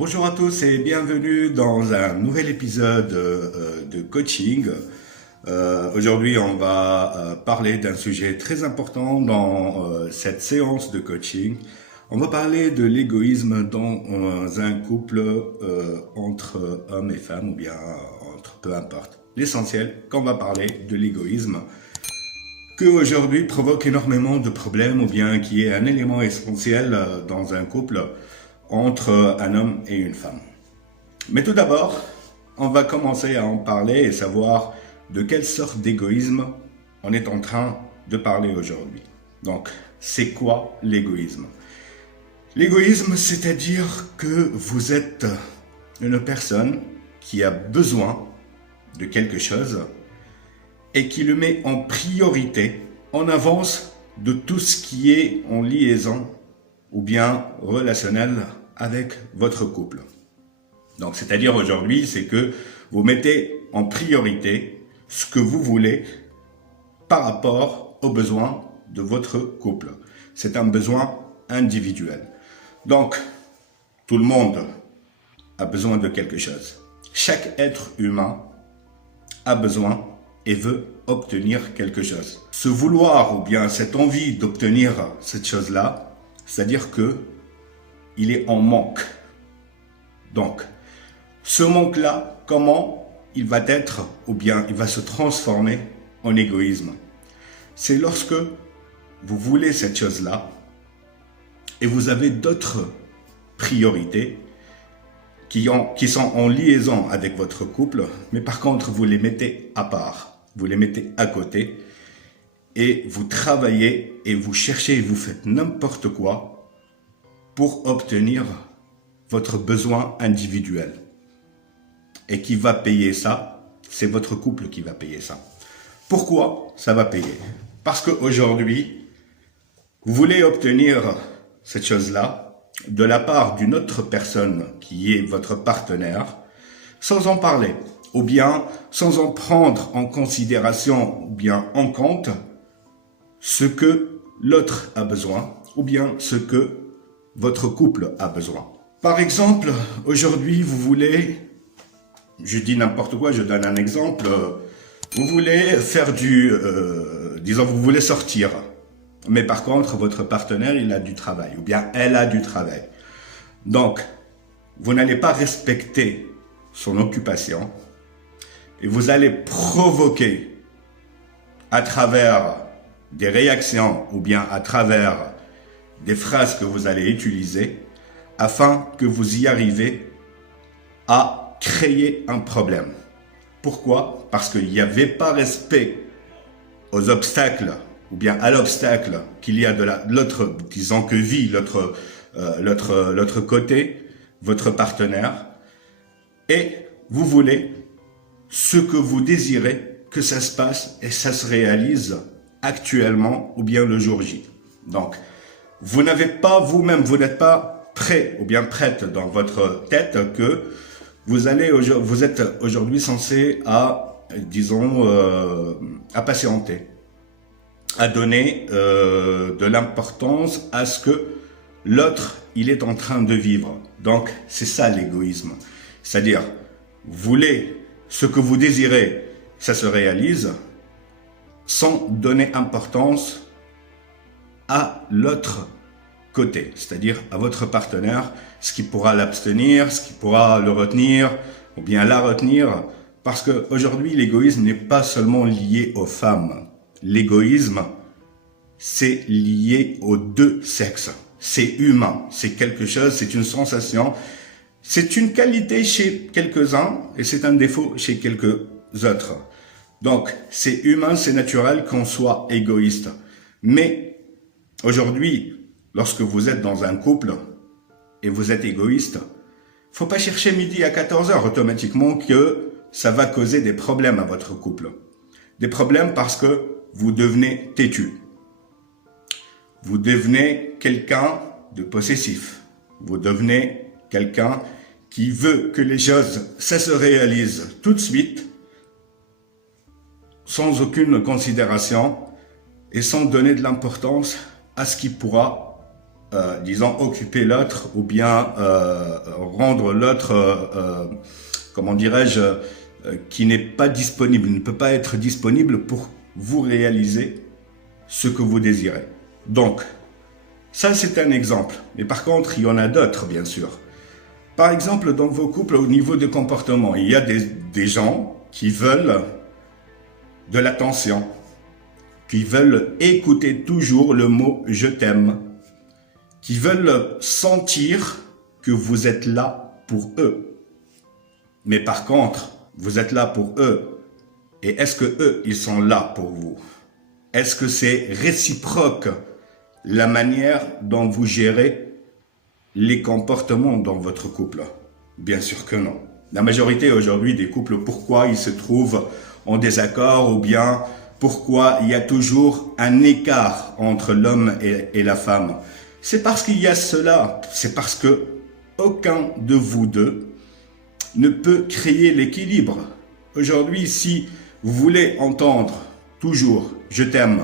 Bonjour à tous et bienvenue dans un nouvel épisode de coaching. Aujourd'hui, on va parler d'un sujet très important dans cette séance de coaching. On va parler de l'égoïsme dans un couple entre hommes et femmes ou bien entre peu importe. L'essentiel qu'on va parler de l'égoïsme que aujourd'hui provoque énormément de problèmes ou bien qui est un élément essentiel dans un couple entre un homme et une femme. Mais tout d'abord, on va commencer à en parler et savoir de quelle sorte d'égoïsme on est en train de parler aujourd'hui. Donc, c'est quoi l'égoïsme? L'égoïsme, c'est-à-dire que vous êtes une personne qui a besoin de quelque chose et qui le met en priorité, en avance de tout ce qui est en liaison ou bien relationnel avec votre couple. Donc, c'est-à-dire aujourd'hui, c'est que vous mettez en priorité ce que vous voulez par rapport aux besoins de votre couple. C'est un besoin individuel. Donc, tout le monde a besoin de quelque chose. Chaque être humain a besoin et veut obtenir quelque chose. Ce vouloir ou bien cette envie d'obtenir cette chose-là, c'est-à-dire que il est en manque. Donc, ce manque-là, comment il va être ou bien il va se transformer en égoïsme? C'est lorsque vous voulez cette chose-là et vous avez d'autres priorités qui sont en liaison avec votre couple, mais par contre, vous les mettez à part, vous les mettez à côté et vous travaillez et vous cherchez et vous faites n'importe quoi pour obtenir votre besoin individuel. Et qui va payer ça? C'est votre couple qui va payer ça. Pourquoi ça va payer? Parce qu'aujourd'hui, vous voulez obtenir cette chose-là de la part d'une autre personne qui est votre partenaire, sans en parler, ou bien sans en prendre en considération, ou bien en compte, ce que l'autre a besoin, ou bien ce que votre couple a besoin. Par exemple, aujourd'hui, vous voulez, je dis n'importe quoi, je donne un exemple, vous voulez faire disons, vous voulez sortir, mais par contre, votre partenaire, il a du travail, ou bien elle a du travail. Donc, vous n'allez pas respecter son occupation, et vous allez provoquer à travers des réactions, ou bien à travers des phrases que vous allez utiliser afin que vous y arrivez à créer un problème. Pourquoi? Parce qu'il n'y avait pas respect aux obstacles ou bien à l'obstacle qu'il y a de l'autre, disons que vit l'autre côté, votre partenaire, et vous voulez ce que vous désirez que ça se passe et ça se réalise actuellement ou bien le jour J. Donc, vous n'avez pas vous-même, vous n'êtes pas prêt ou bien prête dans votre tête que vous êtes aujourd'hui censé à, disons, à patienter, à donner de l'importance à ce que l'autre, il est en train de vivre. Donc, c'est ça l'égoïsme. C'est-à-dire, vous voulez ce que vous désirez, ça se réalise, sans donner importance à l'autre côté, c'est-à-dire à votre partenaire, ce qui pourra l'abstenir, ce qui pourra le retenir, ou bien la retenir, parce qu'aujourd'hui, l'égoïsme n'est pas seulement lié aux femmes. L'égoïsme, c'est lié aux deux sexes. C'est humain, c'est quelque chose, c'est une sensation, c'est une qualité chez quelques-uns et c'est un défaut chez quelques autres. Donc, c'est humain, c'est naturel qu'on soit égoïste. Mais aujourd'hui, lorsque vous êtes dans un couple et vous êtes égoïste, faut pas chercher midi à 14 heures automatiquement que ça va causer des problèmes à votre couple. Des problèmes parce que vous devenez têtu. Vous devenez quelqu'un de possessif. Vous devenez quelqu'un qui veut que les choses, ça se réalise tout de suite, sans aucune considération et sans donner de l'importance à ce qui pourra disons, occuper l'autre ou bien rendre l'autre, comment dirais-je, qui n'est pas disponible, ne peut pas être disponible pour vous réaliser ce que vous désirez. Donc, ça c'est un exemple. Mais par contre, il y en a d'autres, bien sûr. Par exemple, dans vos couples, au niveau de comportement, il y a des gens qui veulent de l'attention, qui veulent écouter toujours le mot « je t'aime », qui veulent sentir que vous êtes là pour eux. Mais par contre, vous êtes là pour eux. Et est-ce que eux, ils sont là pour vous? Est-ce que c'est réciproque la manière dont vous gérez les comportements dans votre couple? Bien sûr que non. La majorité aujourd'hui des couples, pourquoi ils se trouvent en désaccord ou bien pourquoi il y a toujours un écart entre l'homme et la femme? C'est parce qu'il y a cela. C'est parce que aucun de vous deux ne peut créer l'équilibre. Aujourd'hui, si vous voulez entendre toujours « je t'aime »,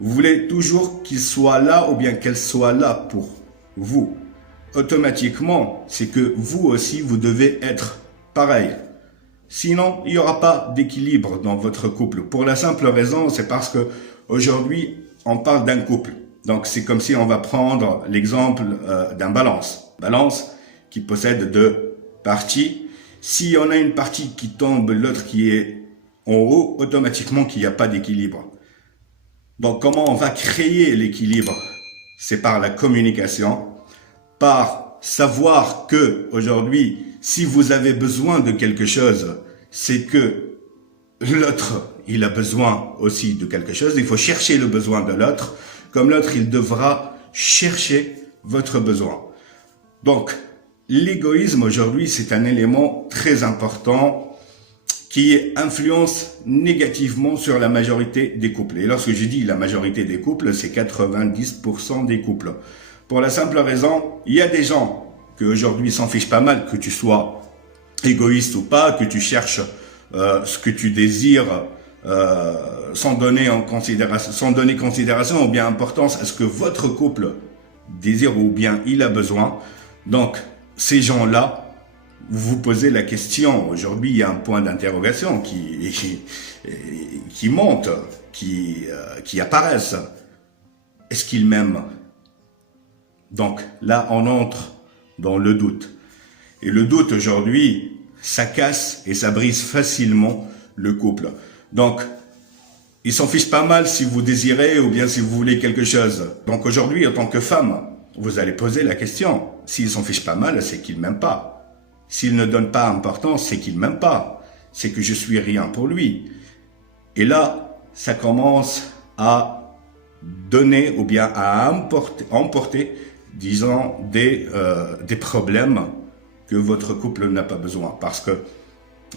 vous voulez toujours qu'il soit là ou bien qu'elle soit là pour vous, automatiquement, c'est que vous aussi, vous devez être pareil. Sinon, il n'y aura pas d'équilibre dans votre couple. Pour la simple raison, c'est parce que aujourd'hui, on parle d'un couple. Donc, c'est comme si on va prendre l'exemple d'un balance. Balance qui possède deux parties. Si on a une partie qui tombe, l'autre qui est en haut, automatiquement qu'il n'y a pas d'équilibre. Donc, comment on va créer l'équilibre? C'est par la communication, par savoir que aujourd'hui, si vous avez besoin de quelque chose, c'est que l'autre, il a besoin aussi de quelque chose. Il faut chercher le besoin de l'autre, comme l'autre, il devra chercher votre besoin. Donc, l'égoïsme aujourd'hui, c'est un élément très important qui influence négativement sur la majorité des couples. Et lorsque je dis la majorité des couples, c'est 90% des couples. Pour la simple raison, il y a des gens qui aujourd'hui s'en fichent pas mal que tu sois égoïste ou pas, que tu cherches ce que tu désires sans donner considération ou bien importance à ce que votre couple désire ou bien il a besoin. Donc, ces gens-là, vous vous posez la question, aujourd'hui il y a un point d'interrogation qui monte, qui apparaissent. Est-ce qu'ils m'aiment? Donc là on entre dans le doute. Et le doute aujourd'hui, ça casse et ça brise facilement le couple. Donc, ils s'en fichent pas mal si vous désirez ou bien si vous voulez quelque chose. Donc aujourd'hui, en tant que femme, vous allez poser la question. S'ils s'en fichent pas mal, c'est qu'ils m'aiment pas. S'il ne donne pas importance, c'est qu'il m'aime pas. C'est que je suis rien pour lui. Et là, ça commence à donner ou bien à emporter disons, des problèmes que votre couple n'a pas besoin. Parce que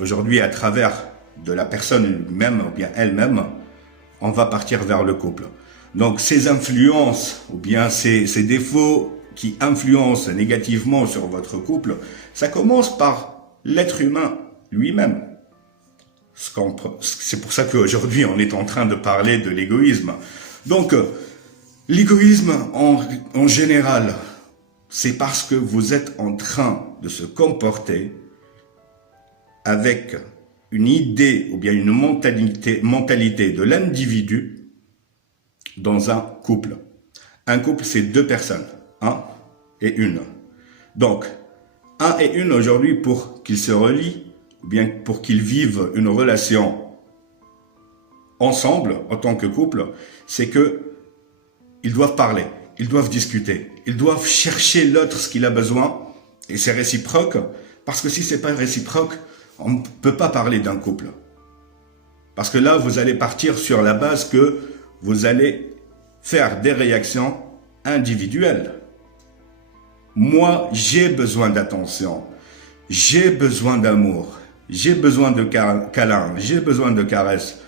aujourd'hui, à travers de la personne même ou bien elle-même, on va partir vers le couple. Donc, ces influences ou bien ces défauts qui influencent négativement sur votre couple, ça commence par l'être humain lui-même. C'est pour ça qu'aujourd'hui, on est en train de parler de l'égoïsme. Donc, l'égoïsme, en général, c'est parce que vous êtes en train de se comporter avec une idée ou bien une mentalité de l'individu dans un couple. Un couple, c'est deux personnes, un et une. Donc, un et une aujourd'hui, pour qu'ils se relient, ou bien pour qu'ils vivent une relation ensemble, en tant que couple, c'est que ils doivent parler, ils doivent discuter, ils doivent chercher l'autre ce qu'il a besoin, et c'est réciproque, parce que si c'est pas réciproque, on ne peut pas parler d'un couple. Parce que là, vous allez partir sur la base que vous allez faire des réactions individuelles. Moi, j'ai besoin d'attention, j'ai besoin d'amour, j'ai besoin de câlins, j'ai besoin de caresses.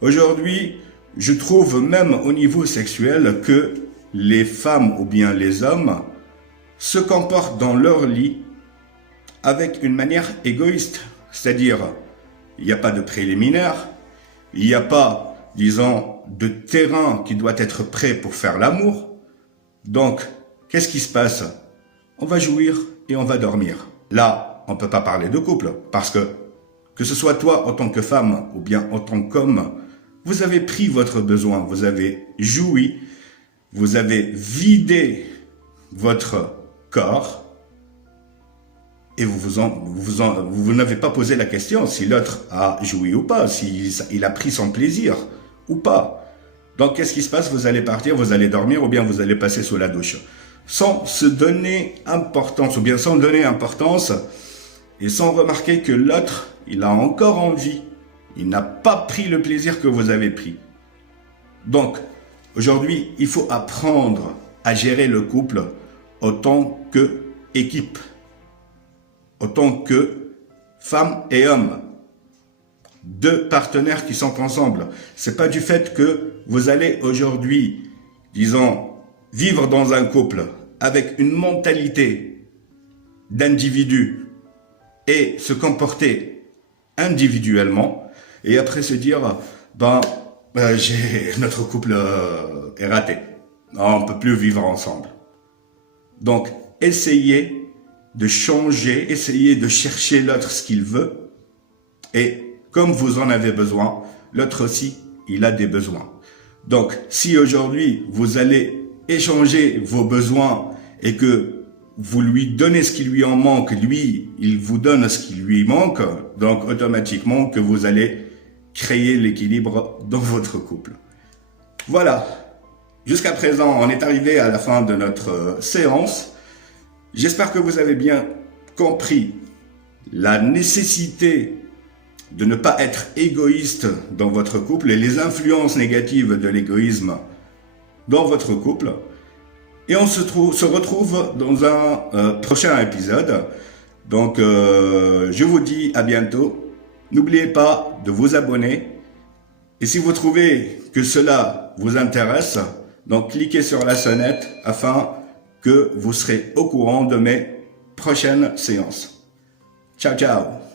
Aujourd'hui, je trouve même au niveau sexuel que les femmes ou bien les hommes se comportent dans leur lit avec une manière égoïste. C'est-à-dire, il n'y a pas de préliminaire, il n'y a pas, disons, de terrain qui doit être prêt pour faire l'amour. Donc, qu'est-ce qui se passe? On va jouir et on va dormir. Là, on ne peut pas parler de couple, parce que ce soit toi en tant que femme ou bien en tant qu'homme, vous avez pris votre besoin, vous avez joui, vous avez vidé votre corps et vous n'avez pas posé la question si l'autre a joui ou pas, s'il a pris son plaisir ou pas. Donc, qu'est-ce qui se passe? Vous allez partir, vous allez dormir ou bien vous allez passer sous la douche. Sans se donner importance ou bien sans donner importance et sans remarquer que l'autre, il a encore envie. Il n'a pas pris le plaisir que vous avez pris. Donc, aujourd'hui, il faut apprendre à gérer le couple autant qu'équipe, autant que femme et homme. Deux partenaires qui sont ensemble. C'est pas du fait que vous allez aujourd'hui, disons, vivre dans un couple avec une mentalité d'individu et se comporter individuellement et après se dire notre couple est raté. Non, on peut plus vivre ensemble. Donc, essayez de changer, essayez de chercher l'autre ce qu'il veut et comme vous en avez besoin, l'autre aussi, il a des besoins. Donc, si aujourd'hui, vous allez échanger vos besoins et que vous lui donnez ce qui lui en manque, lui, il vous donne ce qui lui manque, donc automatiquement que vous allez créer l'équilibre dans votre couple. Voilà. Jusqu'à présent, on est arrivé à la fin de notre séance. J'espère que vous avez bien compris la nécessité de ne pas être égoïste dans votre couple et les influences négatives de l'égoïsme dans votre couple. Et on se retrouve dans un prochain épisode. Donc, je vous dis à bientôt. N'oubliez pas de vous abonner. Et si vous trouvez que cela vous intéresse, donc cliquez sur la sonnette afin que vous serez au courant de mes prochaines séances. Ciao, ciao!